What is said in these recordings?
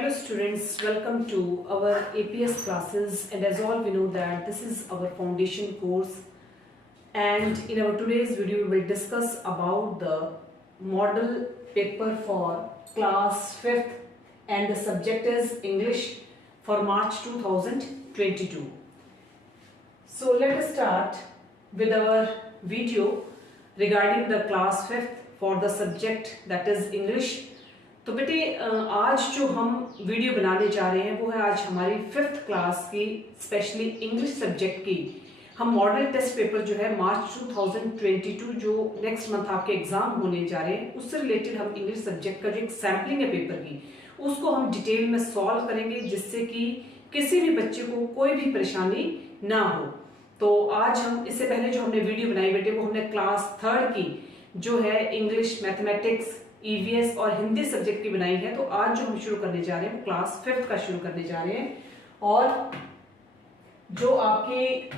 Hello students, welcome to our APS classes, and as all we know that this is our foundation course, and in our today's video we will discuss about the model paper for class 5th and the subject is English for March 2022. So let us start with our video regarding the class 5th for the subject that is English. तो बेटे आज जो हम वीडियो बनाने जा रहे हैं वो है आज हमारी 5th क्लास की स्पेशली इंग्लिश सब्जेक्ट की हम मॉडल टेस्ट पेपर जो है मार्च 2022 जो नेक्स्ट मंथ आपके एग्जाम होने जा रहे हैं उससे रिलेटेड हम इंग्लिश सब्जेक्ट का जो एक सैम्पलिंग है पेपर की उसको हम डिटेल में सॉल्व करेंगे जिससे कि किसी भी बच्चे को कोई भी परेशानी ना हो। तो आज हम इससे पहले जो हमने वीडियो बनाई बेटे वो हमने क्लास 3rd की जो है इंग्लिश, मैथमेटिक्स, ईवीएस और हिंदी सब्जेक्ट की बनाई है। तो आज जो हम शुरू करने जा रहे हैं वो क्लास 5th का शुरू करने जा रहे हैं और जो आपकी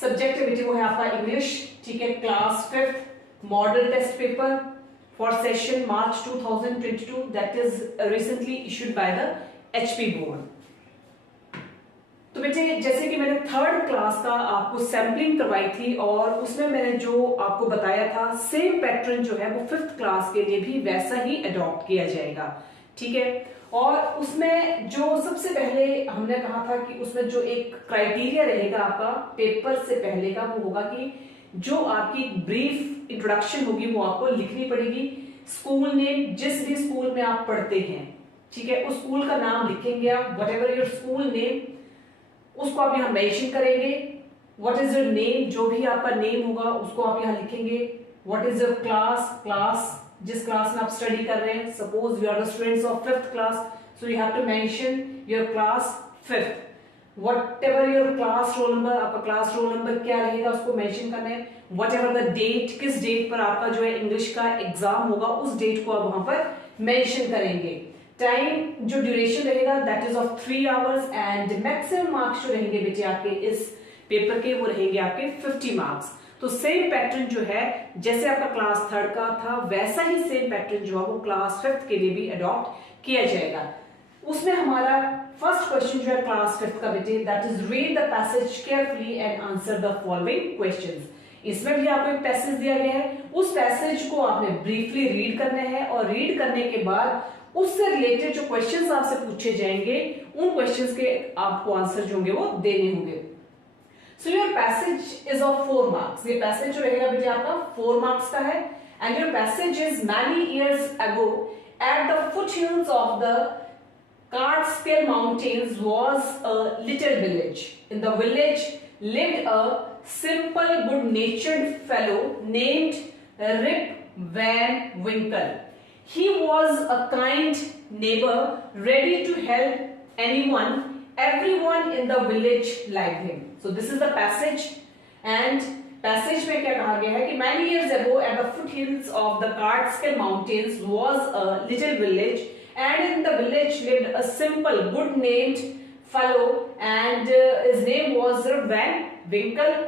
सब्जेक्ट है बेटे वो है आपका इंग्लिश, ठीक है, class 5th model test paper for session March 2022 that is recently issued by the HP board. तो बेटे जैसे कि मैंने 3rd क्लास का आपको सैम्पलिंग करवाई थी और उसमें मैंने जो आपको बताया था सेम पैटर्न जो है वो 5th क्लास के लिए भी वैसा ही अडॉप्ट किया जाएगा, ठीक है। और उसमें जो सबसे पहले हमने कहा था कि उसमें जो एक क्राइटेरिया रहेगा आपका पेपर से पहले का वो होगा कि जो आपकी ब्रीफ इंट्रोडक्शन होगी वो आपको लिखनी पड़ेगी। स्कूल नेम, जिस भी स्कूल में आप पढ़ते हैं, ठीक है, उस स्कूल का नाम लिखेंगे आप, what ever your school name उसको आप यहाँ मेंशन करेंगे। व्हाट इज योर नेम, जो भी आपका नेम होगा उसको आप यहाँ लिखेंगे। व्हाट इज योर क्लास जिस क्लास में आप स्टडी कर रहे हैं, suppose you are the students of 5th class, so you have to mention your class 5th। Whatever your class roll number, आपका क्लास रोल नंबर क्या रहेगा उसको मेंशन करना है। व्हाट एवर द डेट, किस डेट पर आपका जो है इंग्लिश का एग्जाम होगा उस डेट को आप वहां पर मेंशन करेंगे। टाइम जो ड्यूरेशन रहेगा that is of 3 hours and maximum marks जो रहेंगे बेटे आपके इस पेपर के वो रहेंगे आपके 50 मार्क्स। तो सेम पैटर्न जो है जैसे आपका क्लास 3rd का था वैसा ही सेम पैटर्न जो है वो क्लास 5th के लिए भी अडॉप्ट किया जाएगा। उसमें हमारा फर्स्ट क्वेश्चन जो है क्लास 5th का बेटे that is read the passage carefully and answer the following questions. इसमें भी आपको एक पैसेज दिया गया है, उस पैसेज को आपने ब्रीफली रीड करना है और रीड करने के बाद उससे रिलेटेड जो क्वेश्चंस आपसे पूछे जाएंगे उन क्वेश्चंस के आपको आंसर जो होंगे वो देने होंगे। So your passage is of 4 मार्क्स। ये पैसेज जो रहेगा बेटे आपका 4 मार्क्स का है and your passage is many years ago at the foothills of the Catskill Mountains was a little village. In the village lived a simple, good-natured fellow named Rip Van Winkle. He was a kind neighbor, ready to help anyone. Everyone in the village liked him. So this is the passage, and passage में क्या कहा गया है कि many years ago at the foothills of the Catskill Mountains was a little village, and in the village lived a simple, good-named fellow, and his name was Van Winkle,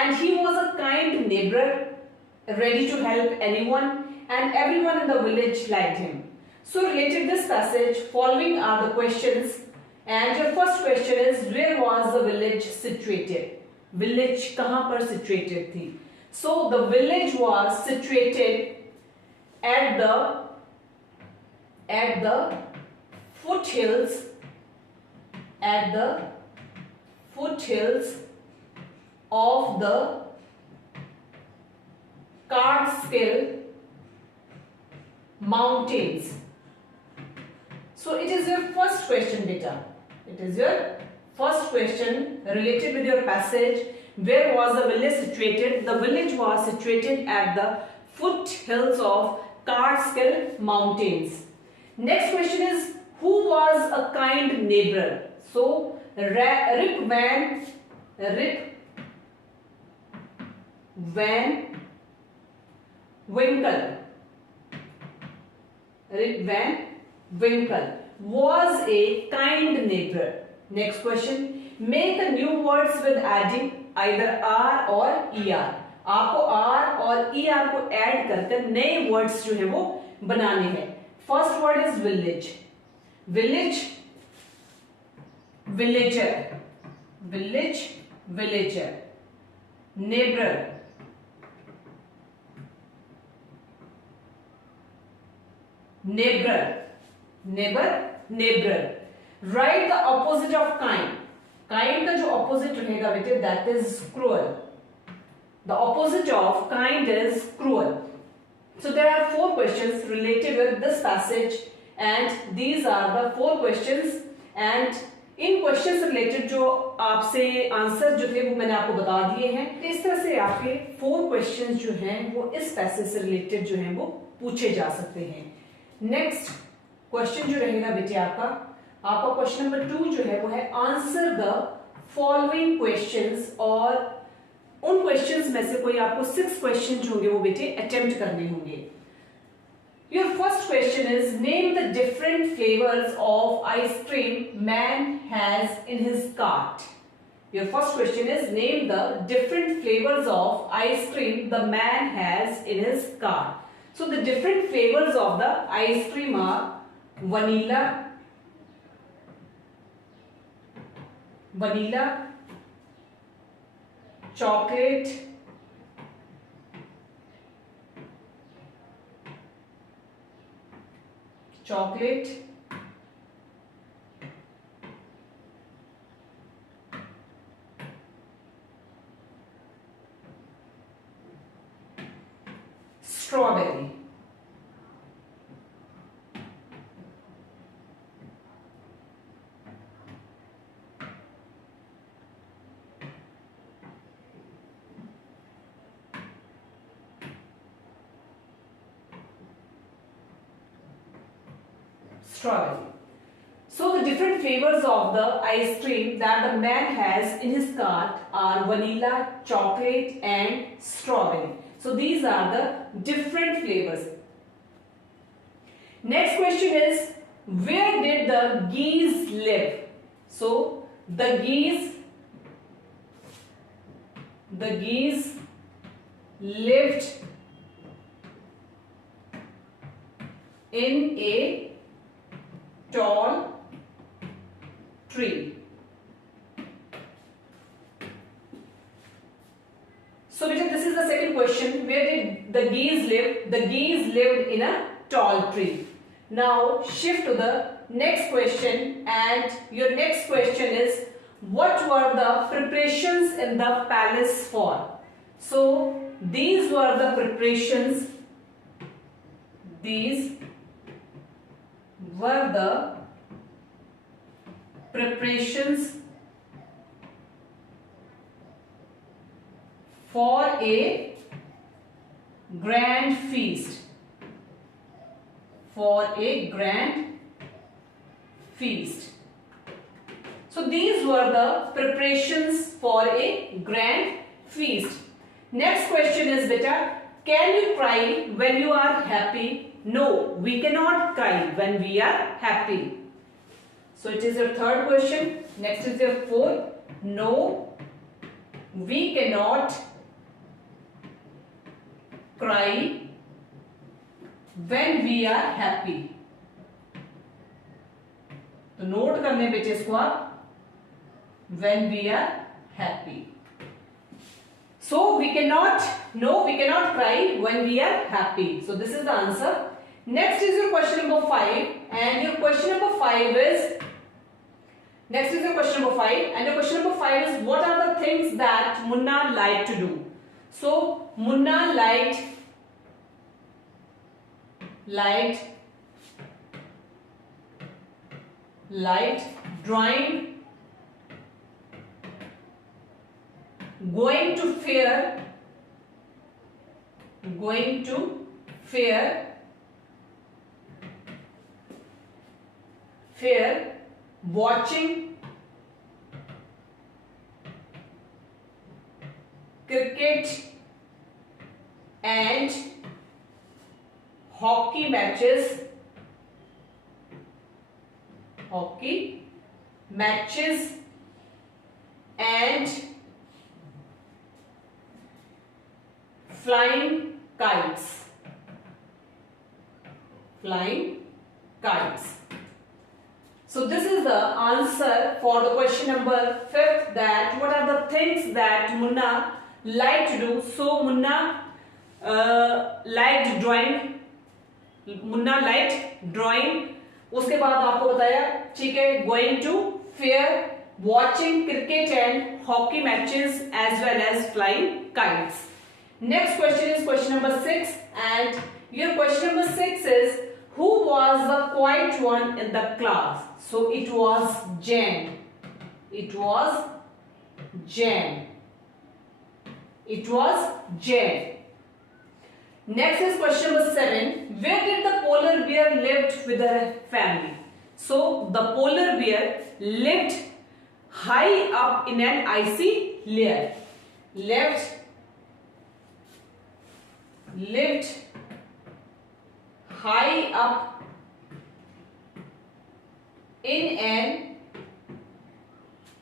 and he was a kind neighbor, ready to help anyone. And everyone in the village liked him. So related this passage, following are the questions, and your first question is where was the village situated? Village कहाँ पर situated थी? So the village was situated at the foothills of the Catskill Mountains. So it is your first question beta. It is your first question related with your passage. Where was the village situated? The village was situated at the foothills of Catskill Mountains. Next question is who was a kind neighbor? So Rip Van Winkle. Rip Van Winkle was a kind neighbor. Next question, make the new words with adding either R or ER. आपको R और ER को ऐड करके नए वर्ड्स जो है वो बनाने हैं। First word is village, village, villager, village, villager, neighbor, neighbor, neighbor, neighbor. Write the opposite of kind. Kind का जो opposite रहेगा बेटे, that is cruel. The opposite of kind is cruel. So there are 4 questions related with this passage, and these are the 4 questions. And इन क्वेश्चन से रिलेटेड जो आपसे आंसर जो थे वो मैंने आपको बता दिए हैं. इस तरह से आपके 4 क्वेश्चन जो हैं वो इस पैसेज से रिलेटेड जो हैं वो पूछे जा सकते हैं. नेक्स्ट क्वेश्चन जो रहेगा बेटे आपका क्वेश्चन नंबर 2 जो है वो है आंसर द फॉलोइंग क्वेश्चंस. और उन क्वेश्चंस में से कोई आपको 6 क्वेश्चन जो होंगे वो बेटे अटेम्प्ट करने होंगे. Your first question is name the different flavors of ice cream man has in his cart. Your first question is name the different flavors of ice cream the man has in his cart. So the different flavors of the ice cream are vanilla, chocolate, strawberry. So the different flavors of the ice cream that the man has in his cart are vanilla, chocolate and strawberry. So these are the different flavors. Next question is where did the geese live? So the geese lived in a tall tree. So beta, this is the second question. Where did the geese live? The geese lived in a tall tree. Now shift to the next question, and your next question is what were the preparations in the palace for? So these were the preparations. These were the preparations for a grand feast. So these were the preparations for a grand feast. Next question is beta, can you cry when you are happy? No, we cannot cry when we are happy. So it is your third question. Next is your fourth. No, we cannot cry when we are happy. तो नोट करने बेटे इसको आप, when we are happy. So we cannot cry when we are happy. So this is the answer. Next is your question number 5, and your question number 5 is what are the things that Munna liked to do? So Munna liked drawing, going to fair, watching cricket and hockey matches and flying kites. So this is the answer for the question number 5th, that what are the things that Munna liked to do. So Munna liked drawing. Munna liked drawing. उसके बाद आपको बताया, ठीक है, going to fair, watching cricket and hockey matches as well as flying kites. Next question is question number 6 and your question number 6 is who was the quiet one in the class. So it was Jain. It was Jain. It was Jain. Next is question number 7. Where did the polar bear lived with her family? So the polar bear lived high up in an icy layer. Lived high up in an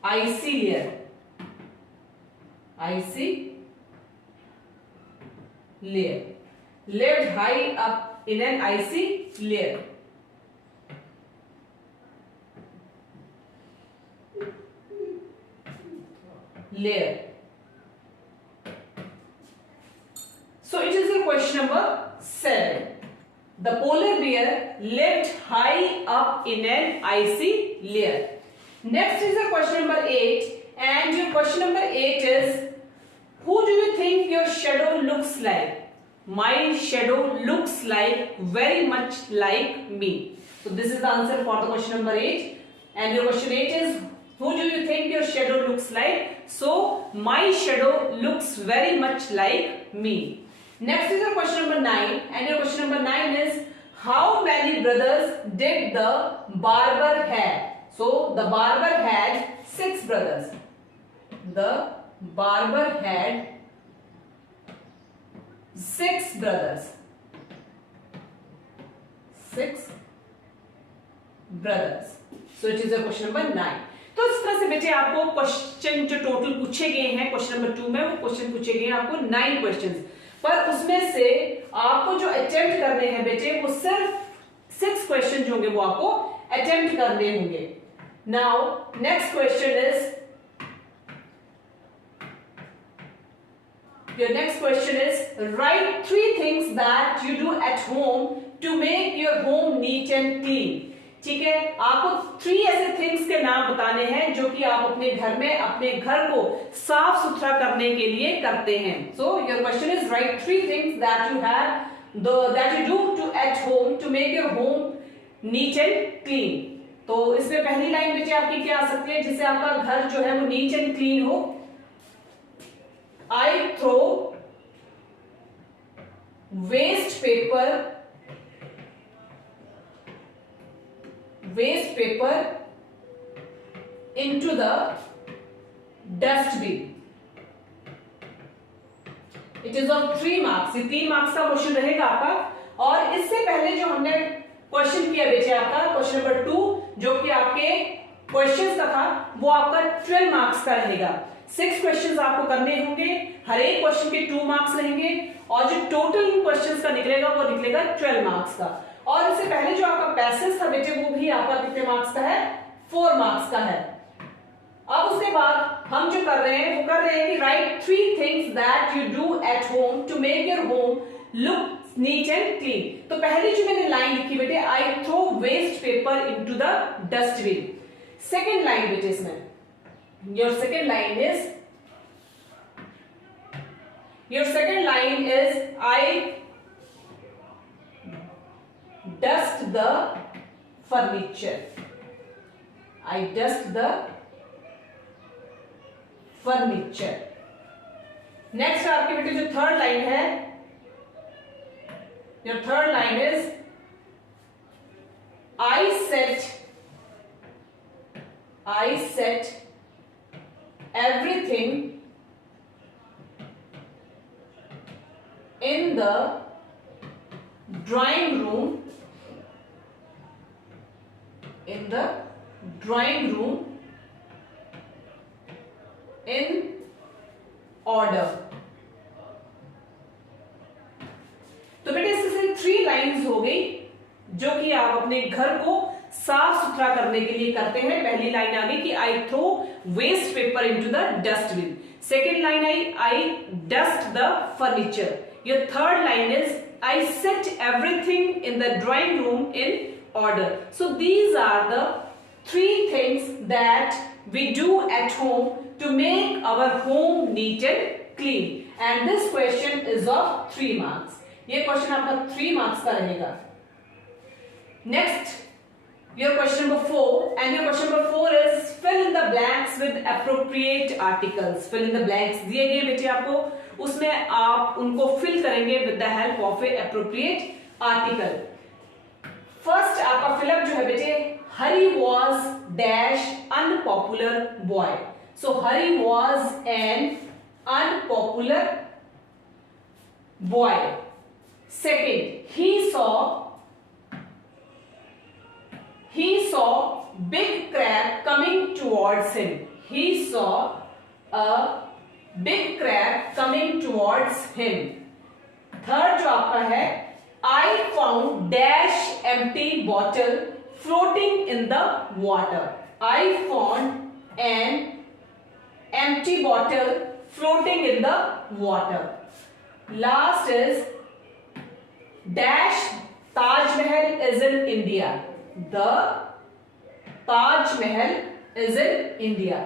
icy layer. Icy layer. Lived high up in an icy layer. So it is a question number 7. The polar bear lived high up in an icy layer. Next is a question number 8, and your question number 8 is, who do you think your shadow looks like? My shadow looks like very much like me. So this is the answer for the question number 8. And your question 8 is, who do you think your shadow looks like? So my shadow looks very much like me. Next is your question number 9. And your question number 9 is, how many brothers did the barber have? So the barber had 6 brothers. The barber had 6 brothers. 6 brothers. So it is a question number 9. तो इस तरह से बेटे आपको क्वेश्चन जो टोटल पूछे गए हैं क्वेश्चन नंबर 2 में, वो क्वेश्चन पूछे गए हैं आपको 9 क्वेश्चंस, पर उसमें से आपको जो अटेम्प्ट करने हैं बेटे वो सिर्फ 6 क्वेश्चन होंगे, वो आपको अटेम्प्ट करने होंगे। Now next question is, your next question is, write 3 things that you do at home to make your home neat and clean. ठीक है, आपको 3 ऐसे थिंग्स के नाम बताने हैं जो कि आप अपने घर में अपने घर को साफ सुथरा करने के लिए करते हैं। So your question is, write 3 things that you do to at home to make your home neat and clean. तो इसमें पहली लाइन बेटे आपकी क्या आ सकती है जिससे आपका घर जो है वो नीट एंड क्लीन हो। I throw waste paper into the dustbin. It is of 3 marks. ये 3 मार्क्स का क्वेश्चन रहेगा आपका। और इससे पहले जो हमने क्वेश्चन किया बेटे आपका क्वेश्चन नंबर 2 जो कि आपके क्वेश्चंस का था वो आपका 12 मार्क्स का रहेगा। 6 क्वेश्चंस आपको करने होंगे, हर एक क्वेश्चन के 2 मार्क्स रहेंगे और जो टोटल क्वेश्चंस का निकलेगा वो निकलेगा 12 मार्क्स का। और इससे पहले जो आपका पैसेज था बेटे वो भी आपका कितने मार्क्स का है? 4 मार्क्स का है। अब उसके बाद हम जो कर रहे हैं वो कर रहे हैं कि write 3 things that you do at home to make your home look neat and clean. तो पहले जो मैंने लाइन लिखी बेटे, I throw waste paper into the dustbin. Second line बेटे इसमें, your second line is I dust the furniture. I dust the furniture. Next आपके बेटे जो थर्ड लाइन है, your third line is I set everything in the drawing room in order. तो बेटे इससे 3 लाइंस हो गई जो कि आप अपने घर को साफ सुथरा करने के लिए करते हैं। पहली लाइन आ गई कि I throw waste paper into the dustbin. Second line I dust the furniture. Your third line is I set everything in the drawing room in order. So these are the three things that we do at home to make our home neat and clean. And this question is of 3 marks. ये question आपका 3 marks का रहेगा. Next, your question number 4, and your question number 4 is fill in the blanks with appropriate articles. Fill in the blanks दिए गए बेटे आपको, उसमें आप उनको fill करेंगे with the help of a appropriate article. First आपका फिलअप जो है बेटे, Hari was dash unpopular boy. So Hari was an unpopular boy. Second, he saw big crab coming towards him. He saw a big crab coming towards him. Third जो आपका है, I found dash empty bottle floating in the water. I found an empty bottle floating in the water. Last is dash Taj Mahal is in India. The Taj Mahal is in India.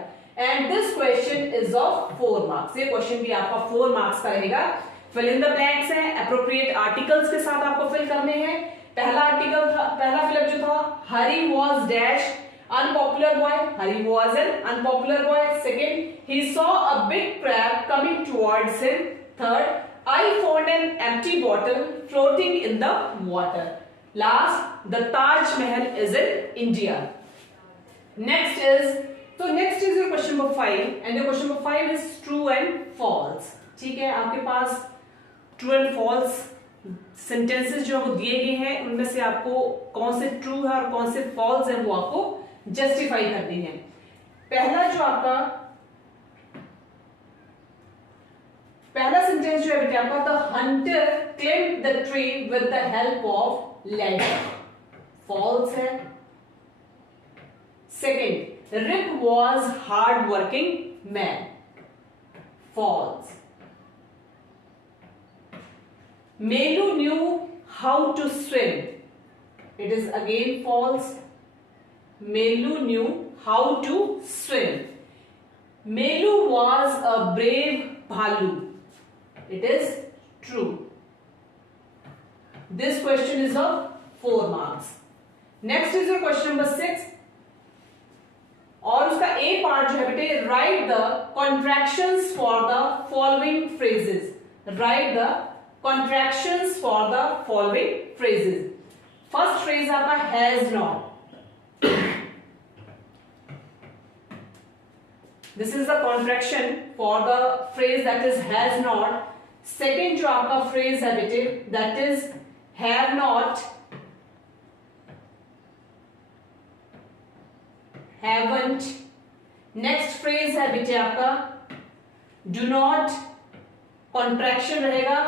And this question is of 4 marks. ये question भी आपका 4 marks का रहेगा. Fill in the blanks है, appropriate articles के साथ आपको फिल करने हैं। पहला आर्टिकल था, पहला फिलअप जो था, Hari was dash unpopular boy. Hari was an unpopular boy. Second, he saw a big crab coming towards him. Third, I found an empty bottle floating in the water. Last, the Taj Mahal is in India. Next is your question number 5, and your question number 5 is true and false. ठीक है, आपके पास true and false sentences जो आपको दिए गए हैं, उनमें से आपको कौन से ट्रू है और कौन से फॉल्स है वो आपको जस्टिफाई करनी है। पहला सेंटेंस जो है बेटे आपका, the hunter climb the tree with the help of ladder. False है। Second, Rip was hard working man. False. Melu knew how to swim. It is again false. Melu knew how to swim. Melu was a brave bhalu. It is true. This question is of 4 marks. Next is your question number 6. और उसका A part जो है बेटे, write the contractions for the following phrases. Write the contractions for the following phrases. First phrase आपका has not. This is the contraction for the phrase that is has not. Second जो आपका phrase है बेटे, that is have not, haven't. Next phrase है बेटे आपका do not, contraction रहेगा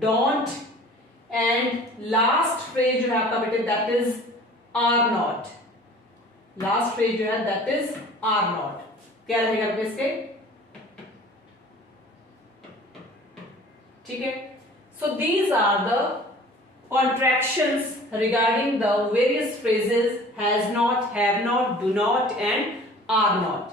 don't, and last phrase जो है आपका बेटे that is are not. Last phrase जो है that is are not. क्या रहेगा बेटे इसके? ठीक है, so these are the contractions regarding the various phrases has not, have not, do not and are not.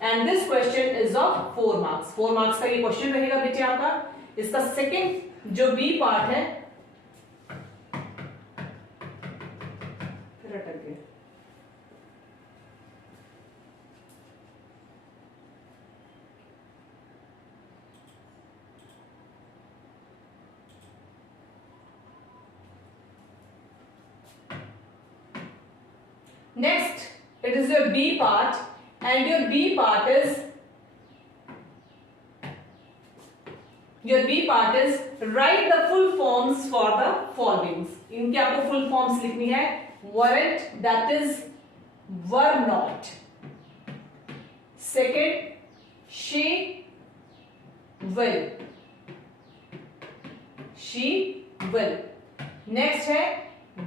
And this question is of 4 marks. 4 marks का ये क्वेश्चन रहेगा बेटे आपका। इसका सेकेंड जो बी पार्ट है, फिर अटक गया। Next, it is your B part, and your B part is write the full forms for the followings. इनके आपको full forms लिखनी है। weren't, that is were not. Second, she will. She will. Next है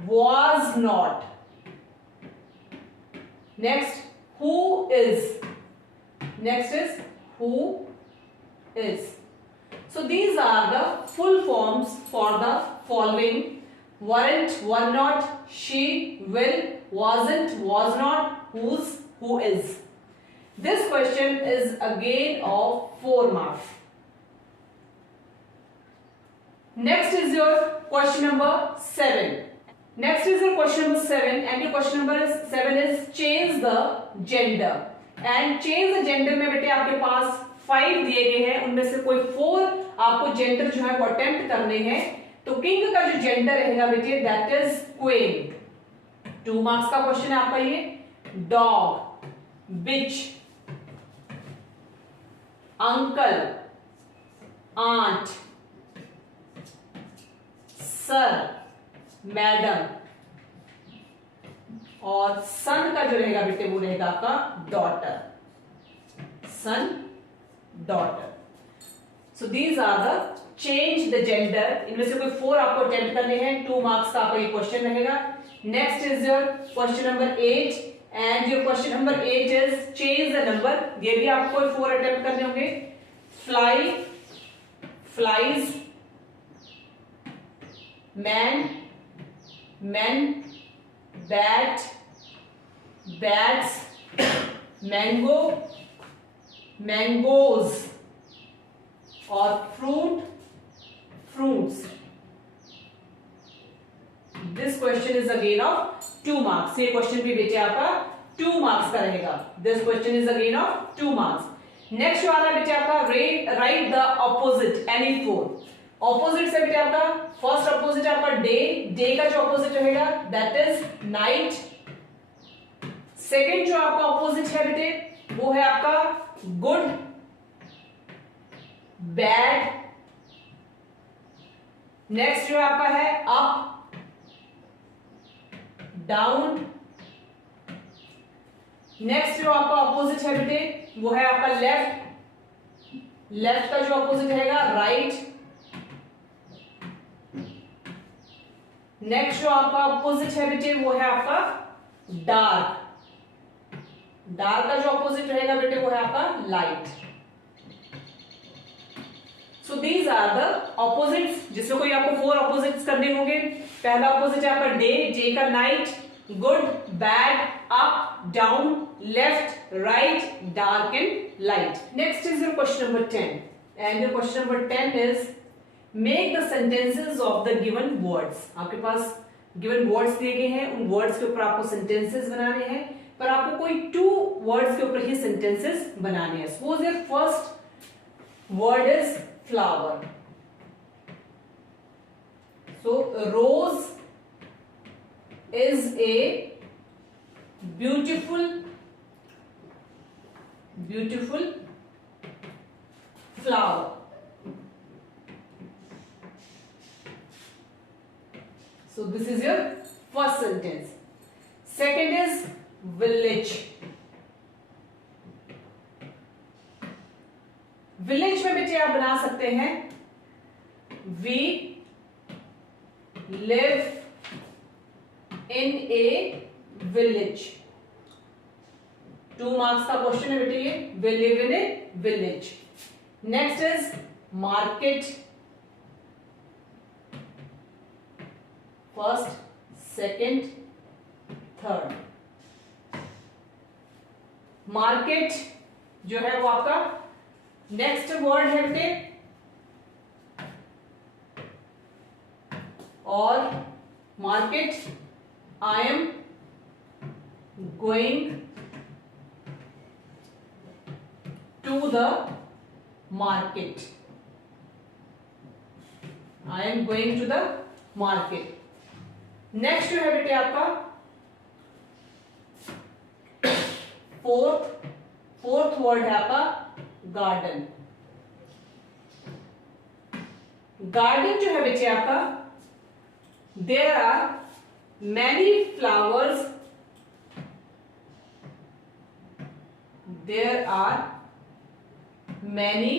was not. Next, who is. Next is who is. So these are the full forms for the following: weren't, were not, she, will, wasn't, was not, whose, who is. This question is again of 4 marks. Next is your question number 7. Next is your question number 7, and your question number 7 is change the gender. And change the gender में बेटे आपके पास 5 दिए गए हैं, उनमें से कोई 4 आपको जेंडर जो है वो अटेम्प्ट करने हैं. तो किंग का जो जेंडर रहेगा बेटे दैट इज क्वीन. 2 मार्क्स का क्वेश्चन है आपका ये. Dog, bitch, uncle, aunt, sir, madam, और सन का जो रहेगा बेटे वो रहेगा आपका daughter. Son, daughter. So these are the change the gender. इनमें से कोई 4 आपको अटेम्प्ट करने हैं. 2 मार्क्स का आपका ये क्वेश्चन रहेगा. Next is your question number 8, and your question number 8 is change the number. ये भी आपको 4 अटेम्प्ट करने होंगे. Fly, flies, man, men, bat, bats, mango, mangoes, और fruit, fruits. This question is again of 2 marks. ये क्वेश्चन भी बेटे आपका 2 मार्क्स का रहेगा. This question is again of 2 marks. Next वाला बेटे आपका राइट द ऑपोजिट एनी 4. ऑपोजिट से बेटे आपका फर्स्ट ऑपोजिट आपका डे. डे का जो ऑपोजिट रहेगा दैट इज नाइट. सेकेंड जो आपका ऑपोजिट है बेटे वो है आपका गुड, बैड. नेक्स्ट जो आपका है अप, डाउन. नेक्स्ट जो आपका ऑपोजिट है बेटे वो है आपका लेफ्ट. लेफ्ट का जो ऑपोजिट रहेगा राइट. नेक्स्ट जो आपका ऑपोजिट है बेटे वो है आपका डार्क. डार्क का जो ऑपोजिट रहेगा बेटे वो है आपका light. So these are the opposites, जिसमें कोई आपको 4 ऑपोजिट्स करने होंगे. पहला ऑपोजिट है आपका डे, डे का night, good, bad, up, down, left, right, dark and light. Next is your question number 10, and your question number 10 is make the sentences of the given words. आपके पास गिवन वर्ड्स दिए गए हैं, उन वर्ड्स के ऊपर आपको सेंटेंसेस बनाने हैं, पर आपको कोई 2 वर्ड्स के ऊपर ही सेंटेंसेस बनाने हैं. Suppose your first word is flower. So rose is a beautiful flower. So this is your first sentence. Second is village. Village में बेटे आप बना सकते हैं we live in a village. 2 marks का क्वेश्चन है बेटे ये. We live in a village. Next is market. First, second, third. Market जो है वो आपका नेक्स्ट वर्ड है बेटे. और market, I am going to the market. I am going to the market. Next जो है बेटे आपका फोर्थ वर्ड है आपका गार्डन. गार्डन जो है बेटे आपका there are many flowers. There are many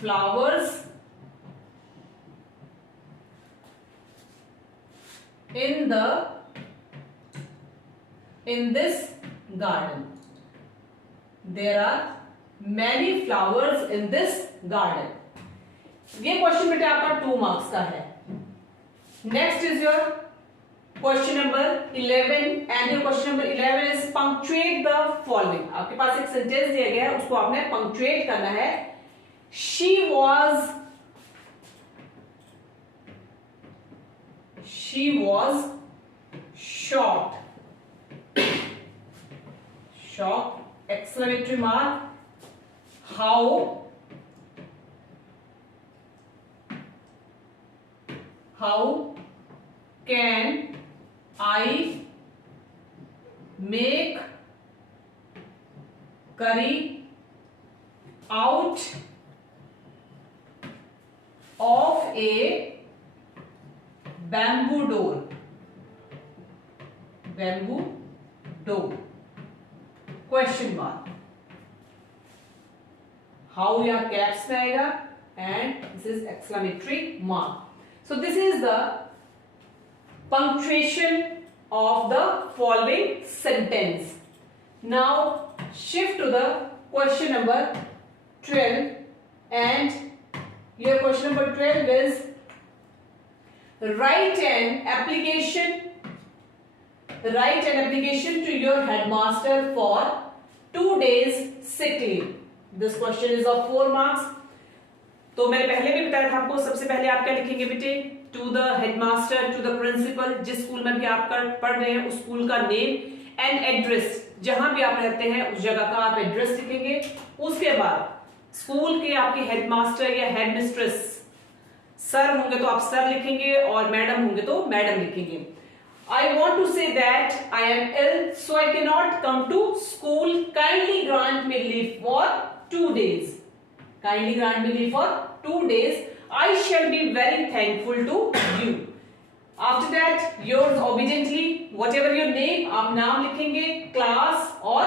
flowers in the in this garden. There are many flowers in this garden. ये क्वेश्चन बेटा आपका 2 मार्क्स का है. Next is your question number 11 and your question number 11 is punctuate the following. आपके पास एक सेंटेंस दिया गया है, उसको आपने पंक्चुएट करना है. She was shocked. Shocked, exclamatory mark. How can I make curry out of a bamboo door? Bamboo door. Question mark. How या caps में आएगा and this is exclamatory mark. So this is the punctuation of the following sentence. Now shift to the question number 12 and your question number 12 is write an application to your headmaster for 2 days sick leave. This question is of 4 marks. तो मैंने पहले भी बताया था आपको, सबसे पहले आप क्या लिखेंगे बेटे? To the headmaster, to the principal, जिस स्कूल में भी आप पढ़ रहे हैं उस स्कूल का नेम एंड एड्रेस, जहां भी आप रहते हैं उस जगह का आप एड्रेस लिखेंगे. उसके बाद स्कूल के आपके हेडमास्टर या हेडमिस्ट्रेस, सर होंगे तो आप सर लिखेंगे और मैडम होंगे तो मैडम लिखेंगे. I want to say that I am ill, so I cannot come to school. Kindly grant me leave for 2 days. Kindly grant me leave for 2 days. I shall be very thankful to you. After that, yours obediently, whatever your name, आप नाम लिखेंगे, क्लास और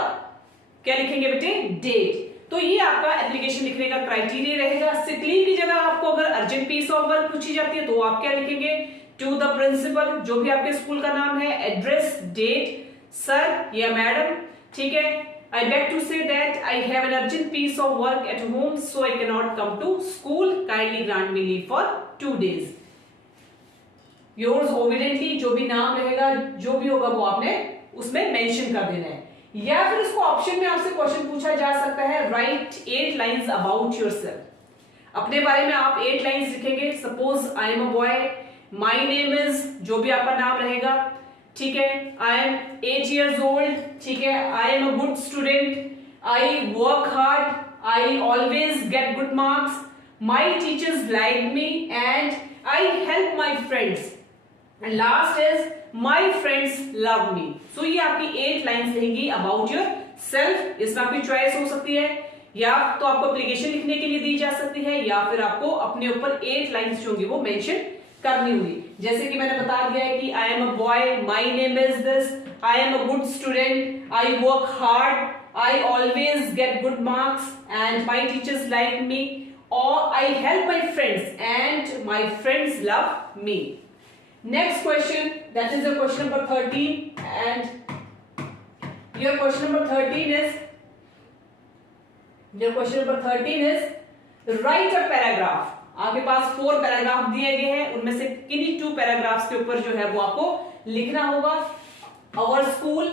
क्या लिखेंगे बेटे? डेट. तो ये आपका एप्लीकेशन लिखने का क्राइटेरिया रहेगा. सिक लीव की जगह आपको अगर अर्जेंट पीस ऑफ वर्क पूछी जाती है तो आप क्या लिखेंगे? टू द प्रिंसिपल, जो भी आपके स्कूल का नाम है, एड्रेस, डेट, सर या मैडम. ठीक है. I beg to say that I have an urgent piece of work at home, so I cannot come to school. Kindly grant me leave for 2 days. Yours obediently, जो भी नाम रहेगा, जो भी होगा वो आपने उसमें मेंशन कर देना है. या फिर इसको ऑप्शन में आपसे क्वेश्चन पूछा जा सकता है, राइट 8 लाइन्स अबाउट योरसेल्फ. अपने बारे में आप 8 लाइन्स लिखेंगे. Suppose I am a boy, my name is, जो भी आपका नाम रहेगा. ठीक है. I am 8 years old. ठीक है. I am a good student. I work hard. I always get good marks. My teachers like me and I help my friends. And last is my friends love me. So ये आपकी 8 लाइन्स रहेंगी about your self. इसमें आपकी चॉइस हो सकती है, या तो आपको एप्लीकेशन लिखने के लिए दी जा सकती है, या फिर आपको अपने ऊपर 8 लाइन्स जो होंगी वो मेंशन करनी हुई. जैसे कि मैंने बता दिया है कि I am a boy, my name is this, I am a good student, I work hard, I always get good marks and my teachers like me, और I help my friends and my friends love me. Next question, that is the question number 13 and your question number 13 is write a paragraph. आपके पास 4 पैराग्राफ दिए गए हैं, उनमें से किन्हीं 2 पैराग्राफ्स के ऊपर जो है वो आपको लिखना होगा. Our school,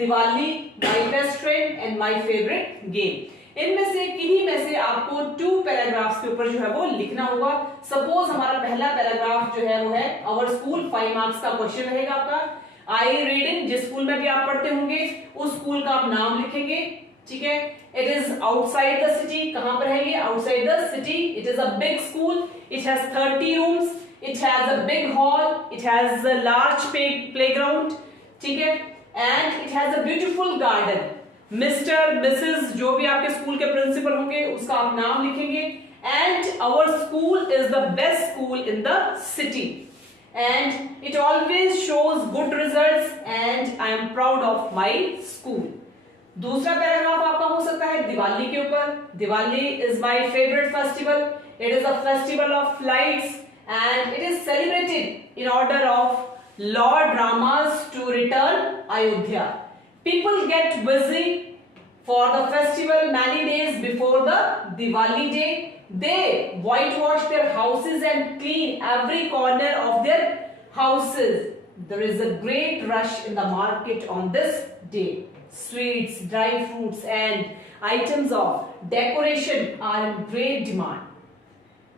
Diwali, my best friend and my favourite game. इनमें से किन्हीं में से आपको 2 पैराग्राफ्स के ऊपर जो है वो लिखना होगा. सपोज हमारा पहला पैराग्राफ जो है वो है आवर स्कूल. 5 मार्क्स का क्वेश्चन रहेगा आपका. आई रीडिंग, जिस स्कूल में भी आप पढ़ते होंगे उस स्कूल का आप नाम लिखेंगे. ठीक है. It is outside the city. कहां पर है ये? Outside the city. It is a big school. It has 30 rooms. It has a big hall. It has a large playground. ठीक है. And it has a beautiful garden. Mister, Mrs, जो भी आपके स्कूल के प्रिंसिपल होंगे उसका आप नाम लिखेंगे. And our school is the best school in the city and it always shows good results and I am proud of my school. दूसरा पैराग्राफ आपका हो सकता है दिवाली के ऊपर. Diwali is my favourite festival. It is a festival of lights and it is celebrated in order of lord Rama's to return Ayodhya. People get busy for the festival many days before the Diwali day. They whitewash their houses and clean every corner of their houses. There is a great rush in the market on this day. Sweets, dry fruits and items of decoration are in great demand.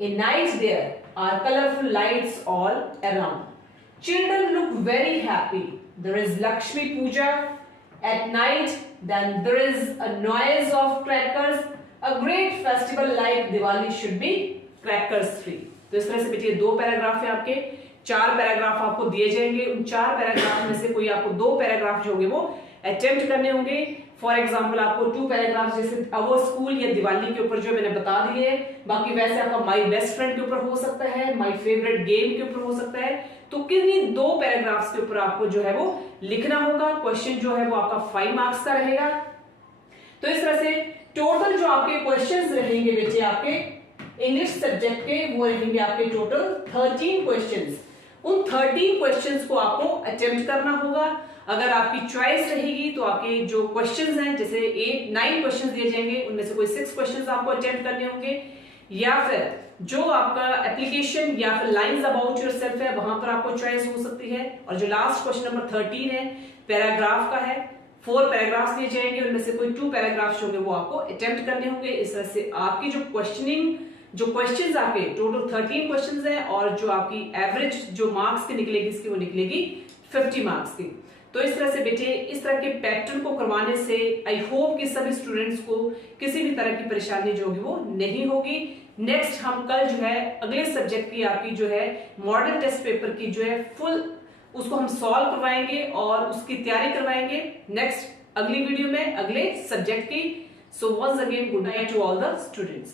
In night there are colorful lights all around. Children look very happy. There is Lakshmi Puja at night. Then there is a noise of crackers. A great festival like Diwali should be crackers free. तो इस तरह से बेटे 2 पैराग्राफ है आपके, 4 पैराग्राफ आपको दिए जाएंगे। उन 4 पैराग्राफ में से कोई आपको 2 पैराग्राफ जो होंगे वो अटेम्प्ट करने होंगे। फॉर एग्जाम्पल आपको 2 पैराग्राफ जैसे अवर स्कूल या दिवाली के ऊपर जो मैंने बता दिए, बाकी वैसे आपका माई बेस्ट फ्रेंड के ऊपर हो सकता है, माई फेवरेट गेम के ऊपर हो सकता है। तो किन्हीं 2 पैराग्राफ्स के ऊपर आपको जो है वो लिखना होगा। क्वेश्चन जो है वो आपका 5 मार्क्स का रहेगा। तो इस तरह से टोटल जो आपके क्वेश्चंस रहेंगे बेटे आपके इंग्लिश सब्जेक्ट के, वो रहेंगे आपके टोटल 13 क्वेश्चंस। उन 13 क्वेश्चंस को आपको अटेम्प्ट करना होगा। अगर आपकी चॉइस रहेगी तो आपके जो क्वेश्चंस हैं, जैसे 9 क्वेश्चंस दिए जाएंगे, उनमें से कोई 6 क्वेश्चंस आपको अटेम्प्ट करने होंगे, या फिर जो आपका एप्लीकेशन या फिर लाइंस अबाउट योरसेल्फ है वहां पर आपको चॉइस हो सकती है। और जो लास्ट क्वेश्चन नंबर 13 है पैराग्राफ का है, 4 पैराग्राफ्स दिए जाएंगे, उनमें से कोई 2 पैराग्राफ्स होंगे वो आपको अटेम्प्ट करने होंगे। इस तरह से आपकी जो क्वेश्चंस आपके टोटल 13 क्वेश्चंस हैं, और जो आपकी एवरेज जो मार्क्स की निकलेगी इसकी वो निकलेगी 50 मार्क्स की। तो इस तरह से बेटे इस तरह के पैटर्न को करवाने से आई होप कि सभी स्टूडेंट्स को किसी भी तरह की परेशानी जो होगी वो नहीं होगी। नेक्स्ट हम कल जो है अगले सब्जेक्ट की आपकी जो है मॉडल टेस्ट पेपर की जो है फुल उसको हम सॉल्व करवाएंगे और उसकी तैयारी करवाएंगे नेक्स्ट अगली वीडियो में अगले सब्जेक्ट की। So once again good night to all the students.